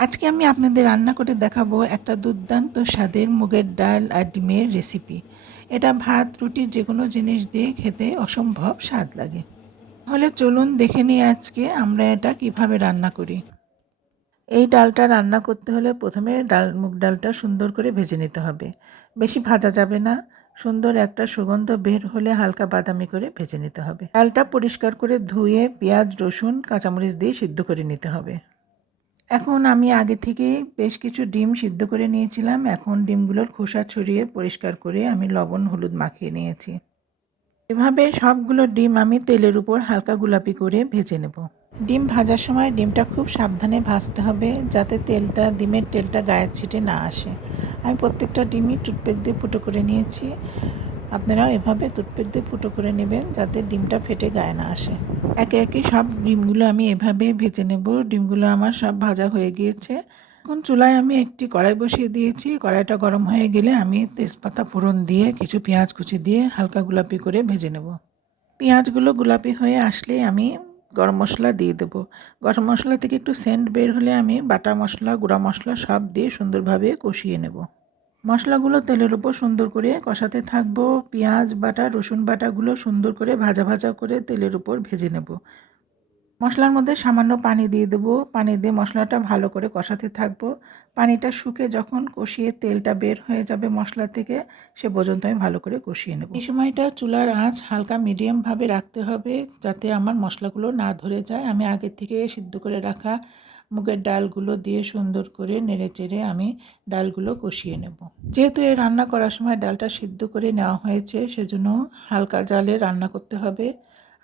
আজকে আমি আপনাদের রান্না করে দেখাবো একটা দুর্দান্ত স্বাদের মুগের ডাল আর ডিমের রেসিপি এটা ভাত, রুটি যে কোনো জিনিস দিয়ে খেতে অসম্ভব স্বাদ লাগে। তাহলে চলুন দেখে নিই আজকে আমরা এটা কীভাবে রান্না করি। এই ডালটা রান্না করতে হলে প্রথমে ডাল, মুগ ডালটা সুন্দর করে ভেজে নিতে হবে। বেশি ভাজা যাবে না। সুন্দর একটা সুগন্ধ বের হলে হালকা বাদামি করে ভেজে নিতে হবে। ডালটা পরিষ্কার করে ধুয়ে পেঁয়াজ, রসুন, কাঁচামরিচ দিয়ে সিদ্ধ করে নিতে হবে। এখন আমি আগে থেকে বেশ কিছু ডিম সিদ্ধ করে নিয়েছিলাম। এখন ডিমগুলোর খোসা ছড়িয়ে পরিষ্কার করে আমি লবণ, হলুদ মাখিয়ে নিয়েছি। এভাবে সবগুলো ডিম আমি তেলের উপর হালকা গোলাপি করে ভেজে নেব। ডিম ভাজার সময় ডিমটা খুব সাবধানে ভাজতে হবে যাতে তেলটা, ডিমের তেলটা গায়ের ছিটে না আসে। আমি প্রত্যেকটা ডিমই টুথপেক দিয়ে ফুটো করে নিয়েছি। আপনারাও এভাবে টুথপেক দিয়ে ফুটো করে নেবেন যাতে ডিমটা ফেটে গায়ে না আসে। একে একে সব ডিমগুলো আমি এভাবে ভেজে নেব। ডিমগুলো আমার সব ভাজা হয়ে গিয়েছে। এখন চুলায় আমি একটি কড়াই বসিয়ে দিয়েছি। কড়াইটা গরম হয়ে গেলে আমি তেজপাতা ফোড়ন দিয়ে, কিছু পেঁয়াজ কুচি দিয়ে হালকা গোলাপি করে ভেজে নেব। পেঁয়াজগুলো গোলাপি হয়ে আসলে আমি গরম মশলা দিয়ে দেবো। গরম মশলা থেকে একটু সেন্ট বের হলে আমি বাটা মশলা, গুঁড়া মশলা সব দিয়ে সুন্দরভাবে কষিয়ে নেব। মশলাগুলো তেলের উপর সুন্দর করে কষাতে থাকব। পেঁয়াজ বাটা, রসুন বাটাগুলো সুন্দর করে ভাজা ভাজা করে তেলের উপর ভেজে নেব। মশলার মধ্যে সামান্য পানি দিয়ে দেবো। পানি দিয়ে মশলাটা ভালো করে কষাতে থাকব। পানিটা শুকে যখন কষিয়ে তেলটা বের হয়ে যাবে মশলা থেকে, সে পর্যন্ত আমি ভালো করে কষিয়ে নেব। এই সময়টা চুলার আঁচ হালকা মিডিয়ামভাবে রাখতে হবে, যাতে আমার মশলাগুলো না ধরে যায়। আমি আগের থেকে সিদ্ধ করে রাখা মুগের ডালগুলো দিয়ে সুন্দর করে নেড়ে চেড়ে আমি ডালগুলো কষিয়ে নেব। যেহেতু এই রান্না করার সময় ডালটা সিদ্ধ করে নেওয়া হয়েছে, সেজন্য হালকা জালে রান্না করতে হবে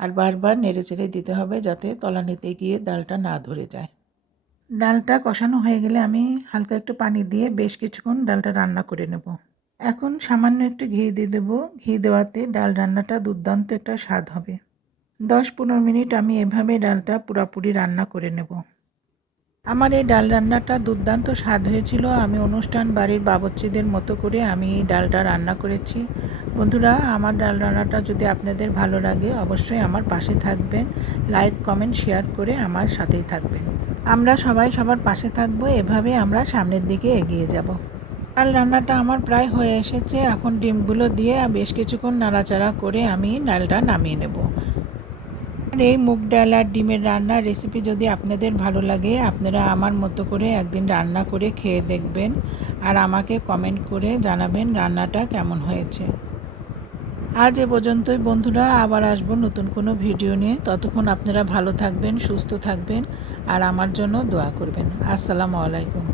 আর বারবার নেড়ে চেড়ে দিতে হবে যাতে তলানিতে গিয়ে ডালটা না ধরে যায়। ডালটা কষানো হয়ে গেলে আমি হালকা একটু পানি দিয়ে বেশ কিছুক্ষণ ডালটা রান্না করে নেব। এখন সামান্য একটু ঘি দিয়ে দেবো। ঘি দেওয়াতে ডাল রান্নাটা দুর্দান্ত একটা স্বাদ হবে। দশ পনেরো মিনিট আমি এভাবে ডালটা পুরাপুরি রান্না করে নেব। আমার এই ডাল রান্নাটা দুর্দান্ত স্বাদ হয়েছিল। আমি অনুষ্ঠান বাড়ির বাবচ্চিদের মতো করে আমি এই ডালটা রান্না করেছি। বন্ধুরা, আমার ডাল রান্নাটা যদি আপনাদের ভালো লাগে, অবশ্যই আমার পাশে থাকবেন। লাইক, কমেন্ট, শেয়ার করে আমার সাথেই থাকবেন। আমরা সবাই সবার পাশে থাকব, এভাবে আমরা সামনের দিকে এগিয়ে যাব। ডাল রান্নাটা আমার প্রায় হয়ে এসেছে। এখন ডিমগুলো দিয়ে বেশ কিছুক্ষণ নাড়াচাড়া করে আমি ডালটা নামিয়ে নেব। আর এই মুগ ডাল আর ডিমের রান্নার রেসিপি যদি আপনাদের ভালো লাগে, আপনারা আমার মতো করে একদিন রান্না করে খেয়ে দেখবেন আর আমাকে কমেন্ট করে জানাবেন রান্নাটা কেমন হয়েছে। আজ এ পর্যন্তই বন্ধুরা, আবার আসব নতুন কোনো ভিডিও নিয়ে। ততক্ষণ আপনারা ভালো থাকবেন, সুস্থ থাকবেন আর আমার জন্য দোয়া করবেন। আসসালামু আলাইকুম।